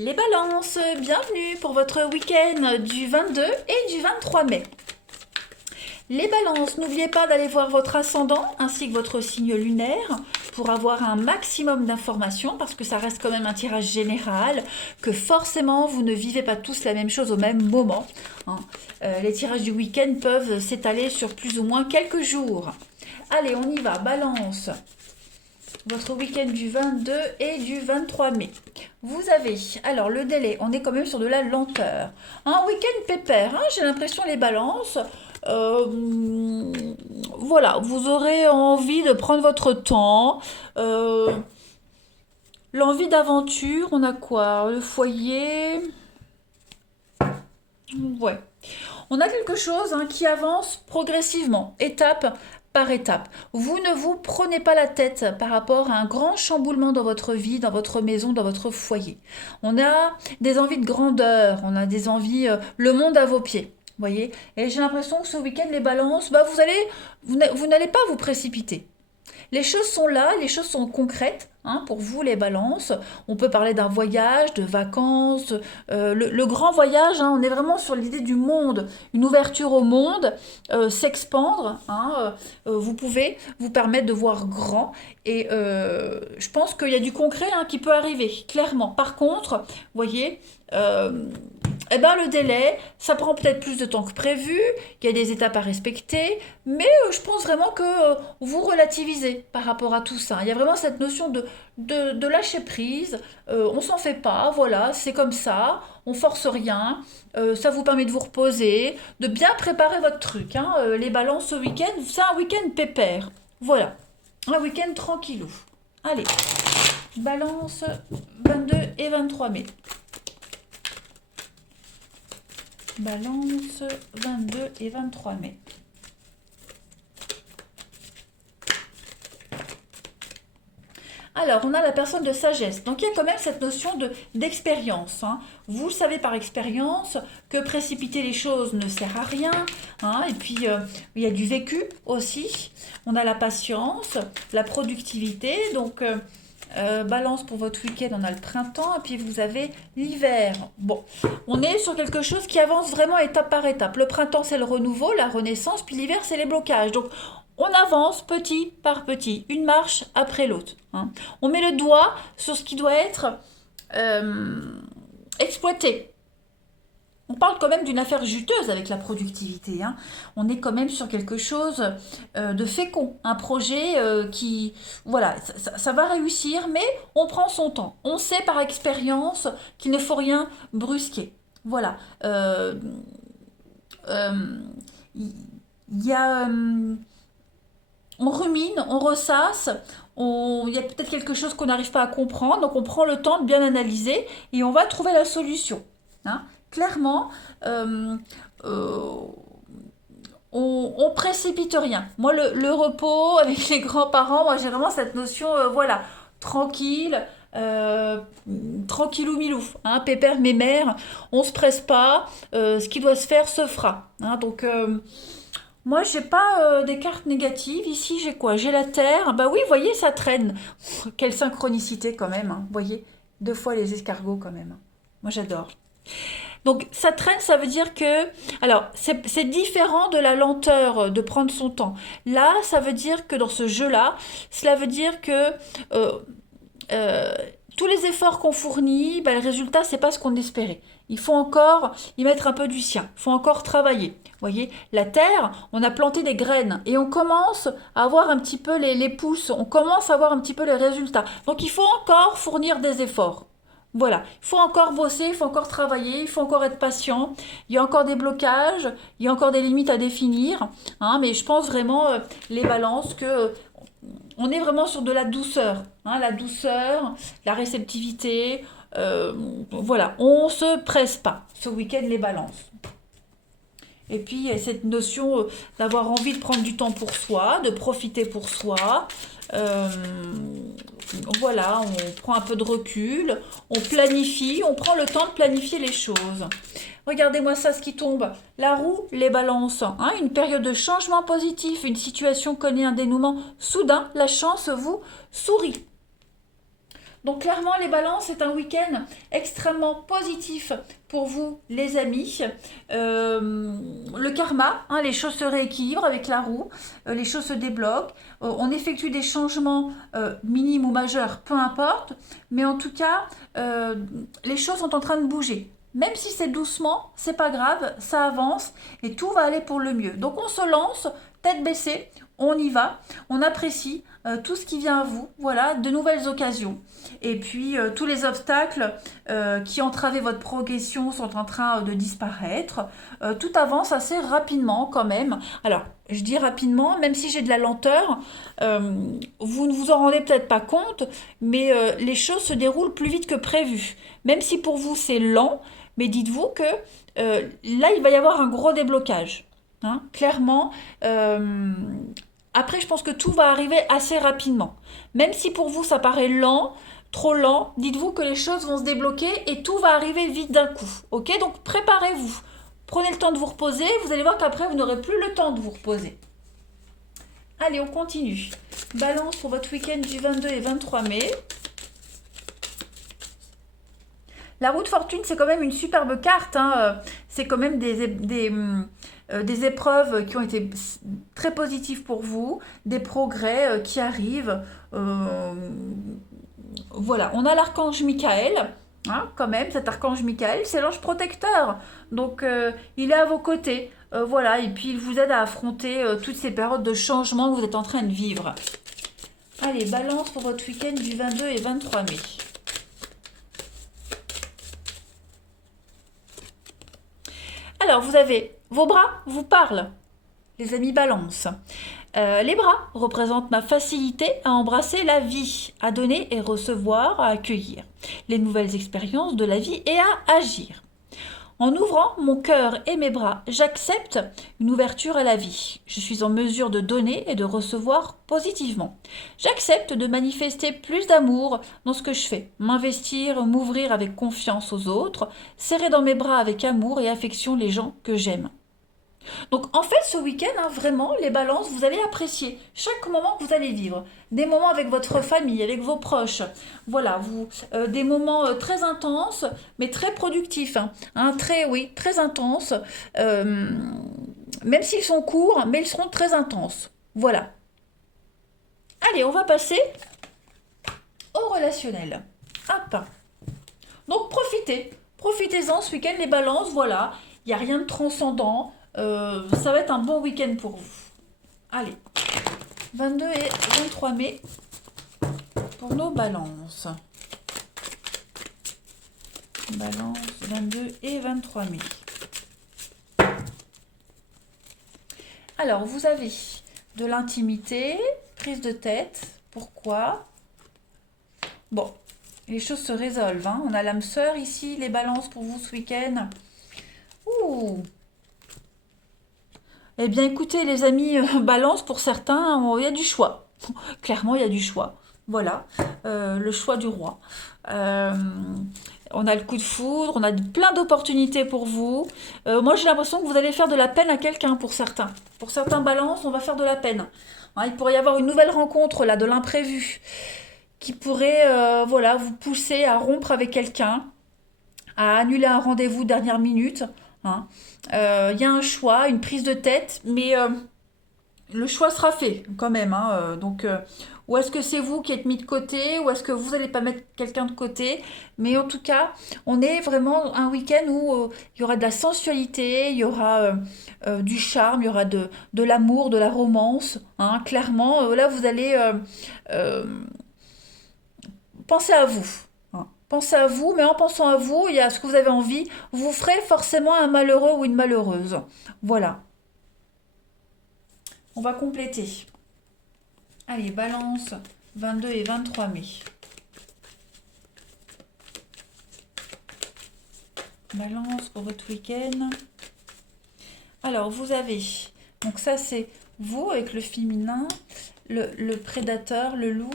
Les balances, bienvenue pour votre week-end du 22 et du 23 mai. Les balances, n'oubliez pas d'aller voir votre ascendant ainsi que votre signe lunaire pour avoir un maximum d'informations parce que ça reste quand même un tirage général, que forcément vous ne vivez pas tous la même chose au même moment. Les tirages du week-end peuvent s'étaler sur plus ou moins quelques jours. Allez, on y va, balance. Votre week-end du 22 et du 23 mai. Vous avez, alors le délai, on est quand même sur de la lenteur. Un week-end pépère, j'ai l'impression les balances. Voilà, vous aurez envie de prendre votre temps. L'envie d'aventure, on a quoi? Le foyer. Ouais. On a quelque chose qui avance progressivement, étape par étape. Vous ne vous prenez pas la tête par rapport à un grand chamboulement dans votre vie, dans votre maison, dans votre foyer. On a des envies de grandeur, on a des envies, le monde à vos pieds. Voyez. Et j'ai l'impression que ce week-end, les balances, vous n'allez pas vous précipiter. Les choses sont là, les choses sont concrètes pour vous les balances. On peut parler d'un voyage, de vacances, le grand voyage, on est vraiment sur l'idée du monde, une ouverture au monde, s'expandre. Vous pouvez vous permettre de voir grand et je pense qu'il y a du concret qui peut arriver, clairement. Par contre, vous voyez, le délai, ça prend peut-être plus de temps que prévu, il y a des étapes à respecter, mais je pense vraiment que vous relativisez par rapport à tout ça. Il y a vraiment cette notion de lâcher prise, on s'en fait pas, voilà, c'est comme ça, on force rien, ça vous permet de vous reposer, de bien préparer votre truc. Les balances ce week-end, c'est un week-end pépère, voilà, un week-end tranquillou. Allez, balance 22 et 23 mai. Balance 22 et 23 mai. Alors, on a la personne de sagesse. Donc, il y a quand même cette notion d'expérience. Vous savez par expérience que précipiter les choses ne sert à rien. Et puis, il y a du vécu aussi. On a la patience, la productivité. Donc, balance pour votre week-end, on a le printemps et puis vous avez l'hiver. Bon, on est sur quelque chose qui avance vraiment étape par étape. Le printemps, c'est le renouveau, la renaissance, puis l'hiver, c'est les blocages. Donc, on avance petit par petit, une marche après l'autre. On met le doigt sur ce qui doit être exploité. On parle quand même d'une affaire juteuse avec la productivité. On est quand même sur quelque chose de fécond. Un projet qui, voilà, ça va réussir, mais on prend son temps. On sait par expérience qu'il ne faut rien brusquer. Voilà. Il y a... on rumine, on ressasse, il y a peut-être quelque chose qu'on n'arrive pas à comprendre, donc on prend le temps de bien analyser et on va trouver la solution. Clairement, on précipite rien. Moi, le repos avec les grands-parents, moi j'ai vraiment cette notion, tranquille, tranquillou milou, pépère mémère, on se presse pas, ce qui doit se faire se fera. Donc moi, j'ai pas des cartes négatives. Ici, j'ai quoi? J'ai la Terre. Bah oui, vous voyez, ça traîne. Quelle synchronicité quand même. Vous voyez, 2 fois les escargots quand même. Moi, j'adore. Donc, ça traîne, ça veut dire que... Alors, c'est différent de la lenteur de prendre son temps. Là, ça veut dire que dans ce jeu-là, cela veut dire que... tous les efforts qu'on fournit, le résultat, c'est pas ce qu'on espérait. Il faut encore y mettre un peu du sien. Il faut encore travailler. Vous voyez, la terre, on a planté des graines et on commence à avoir un petit peu les pousses. On commence à avoir un petit peu les résultats. Donc, il faut encore fournir des efforts. Voilà, il faut encore bosser, il faut encore travailler, il faut encore être patient. Il y a encore des blocages, il y a encore des limites à définir. Mais je pense vraiment, les balances, que on est vraiment sur de la douceur. La douceur, la réceptivité. Voilà, on se presse pas. Ce week-end, les balances. Et puis, il y a cette notion d'avoir envie de prendre du temps pour soi, de profiter pour soi. Voilà, on prend un peu de recul, on planifie, on prend le temps de planifier les choses. Regardez-moi ça, ce qui tombe. La roue, les balances. Une période de changement positif, une situation connaît un dénouement soudain, la chance vous sourit. Donc clairement, les balances, c'est un week-end extrêmement positif pour vous, les amis. Le karma, hein, les choses se rééquilibrent avec la roue, les choses se débloquent, on effectue des changements minimes ou majeurs, peu importe, mais en tout cas, les choses sont en train de bouger. Même si c'est doucement, c'est pas grave, ça avance et tout va aller pour le mieux. Donc on se lance, tête baissée, on y va, on apprécie tout ce qui vient à vous, voilà, de nouvelles occasions. Et puis tous les obstacles qui entravaient votre progression sont en train de disparaître. Tout avance assez rapidement quand même. Alors, je dis rapidement, même si j'ai de la lenteur, vous ne vous en rendez peut-être pas compte, mais les choses se déroulent plus vite que prévu. Même si pour vous c'est lent, mais dites-vous que là, il va y avoir un gros déblocage. Hein, clairement, après, je pense que tout va arriver assez rapidement. Même si pour vous, ça paraît lent, trop lent, dites-vous que les choses vont se débloquer et tout va arriver vite d'un coup. Ok? Donc, préparez-vous. Prenez le temps de vous reposer. Vous allez voir qu'après, vous n'aurez plus le temps de vous reposer. Allez, on continue. Balance pour votre week-end du 22 et 23 mai. La roue de fortune, c'est quand même une superbe carte. Hein. C'est quand même des épreuves qui ont été très positives pour vous, des progrès qui arrivent. Voilà, on a l'archange Michael, hein, quand même, cet archange Michael, c'est l'ange protecteur. Donc, il est à vos côtés. Voilà, et puis il vous aide à affronter toutes ces périodes de changement que vous êtes en train de vivre. Allez, balance pour votre week-end du 22 et 23 mai. Alors, vous avez vos bras vous parlent, les amis balance. Les bras représentent ma facilité à embrasser la vie, à donner et recevoir, à accueillir les nouvelles expériences de la vie et à agir. En ouvrant mon cœur et mes bras, j'accepte une ouverture à la vie. Je suis en mesure de donner et de recevoir positivement. J'accepte de manifester plus d'amour dans ce que je fais, m'investir, m'ouvrir avec confiance aux autres, serrer dans mes bras avec amour et affection les gens que j'aime. Donc en fait, ce week-end, hein, vraiment, les balances, vous allez apprécier chaque moment que vous allez vivre. Des moments avec votre famille, avec vos proches. Voilà, des moments très intenses, mais très productifs. Hein, très intenses. Euh, Même s'ils sont courts, mais ils seront très intenses. Voilà. Allez, on va passer au relationnel. Hop. Donc profitez. Profitez-en ce week-end, les balances, voilà. Il n'y a rien de transcendant. Ça va être un bon week-end pour vous. Allez, 22 et 23 mai pour nos balances. Balance 22 et 23 mai. Alors, vous avez de l'intimité, prise de tête. Pourquoi? Bon, les choses se résolvent. Hein. On a l'âme sœur ici, les balances pour vous ce week-end. Ouh! Eh bien, écoutez, les amis, balance pour certains, il y a du choix. Clairement, il y a du choix. Voilà, le choix du roi. Euh, on a le coup de foudre, on a plein d'opportunités pour vous. Moi, j'ai l'impression que vous allez faire de la peine à quelqu'un pour certains. Pour certains balances, on va faire de la peine. Hein, il pourrait y avoir une nouvelle rencontre, là, de l'imprévu, qui pourrait voilà, vous pousser à rompre avec quelqu'un, à annuler un rendez-vous dernière minute. Hein. Y a un choix, une prise de tête, mais le choix sera fait quand même. Hein. Donc, ou est-ce que c'est vous qui êtes mis de côté, ou est-ce que vous n'allez pas mettre quelqu'un de côté? Mais en tout cas, on est vraiment un week-end où il y aura de la sensualité, il y aura du charme, il y aura de l'amour, de la romance. Hein. Clairement, là, vous allez euh, penser à vous. Hein. Pensez à vous, mais en pensant à vous et à ce que vous avez envie, vous ferez forcément un malheureux ou une malheureuse. Voilà. On va compléter. Allez, balance 22 et 23 mai. Balance pour votre week-end. Alors, vous avez, donc ça c'est vous avec le féminin, le prédateur, le loup,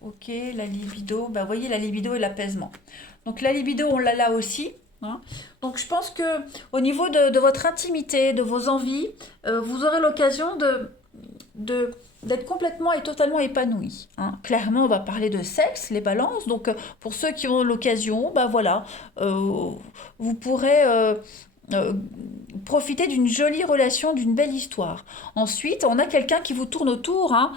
ok, la libido, bah vous voyez la libido et l'apaisement. Donc la libido, on l'a là aussi. Hein. Donc je pense que au niveau de votre intimité, de vos envies, vous aurez l'occasion de d'être complètement et totalement épanoui, hein. Clairement, on va parler de sexe, les balances. Donc, pour ceux qui ont l'occasion, bah voilà, euh, vous pourrez euh, profiter d'une jolie relation, d'une belle histoire. Ensuite, on a quelqu'un qui vous tourne autour, hein,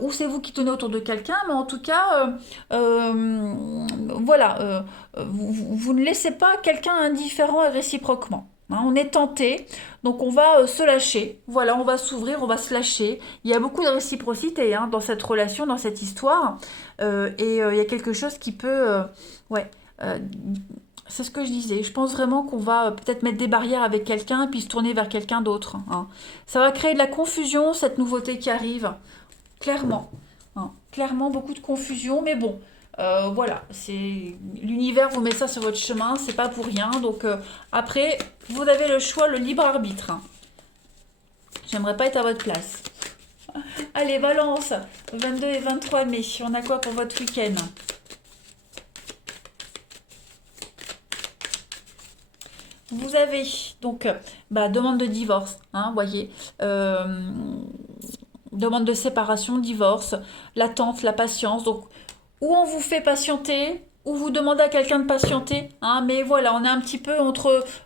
ou c'est vous qui tournez autour de quelqu'un, mais en tout cas, voilà, vous ne laissez pas quelqu'un indifférent et réciproquement, hein. On est tenté, donc on va se lâcher. Voilà, on va s'ouvrir, on va se lâcher. Il y a beaucoup de réciprocité, hein, dans cette relation, dans cette histoire. Il y a quelque chose qui peut... ouais. euh, c'est ce que je disais. Je pense vraiment qu'on va peut-être mettre des barrières avec quelqu'un et puis se tourner vers quelqu'un d'autre, hein. Ça va créer de la confusion, cette nouveauté qui arrive. Clairement, hein. Clairement, beaucoup de confusion. Mais bon, voilà. L'univers vous met ça sur votre chemin. C'est pas pour rien. Donc après, vous avez le choix, le libre arbitre, hein. J'aimerais pas être à votre place. Allez, balance. 22 et 23 mai. On a quoi pour votre week-end? Vous avez donc demande de divorce, hein, voyez, demande de séparation, divorce, l'attente, la patience. Donc, ou on vous fait patienter, ou vous demandez à quelqu'un de patienter, hein, mais voilà, on est un petit peu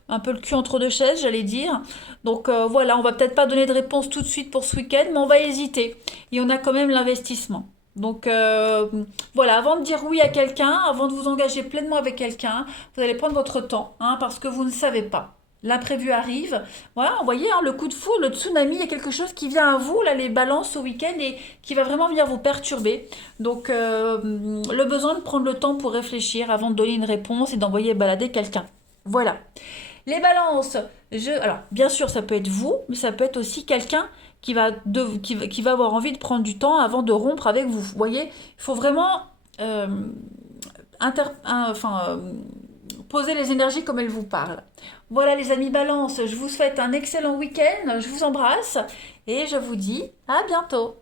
un peu le cul entre deux chaises, j'allais dire. Donc voilà, on va peut-être pas donner de réponse tout de suite pour ce week-end, mais on va hésiter. Et on a quand même l'investissement. Donc voilà, avant de dire oui à quelqu'un, avant de vous engager pleinement avec quelqu'un, vous allez prendre votre temps, hein, parce que vous ne savez pas. L'imprévu arrive. Voilà, vous voyez, hein, le coup de foudre, le tsunami, il y a quelque chose qui vient à vous, là, les balances au week-end, et qui va vraiment venir vous perturber. Donc, le besoin de prendre le temps pour réfléchir avant de donner une réponse et d'envoyer balader quelqu'un. Voilà. Les balances, alors bien sûr ça peut être vous, mais ça peut être aussi quelqu'un qui va avoir envie de prendre du temps avant de rompre avec vous. Vous voyez, il faut vraiment euh, enfin, poser les énergies comme elles vous parlent. Voilà les amis balance, je vous souhaite un excellent week-end, je vous embrasse et je vous dis à bientôt.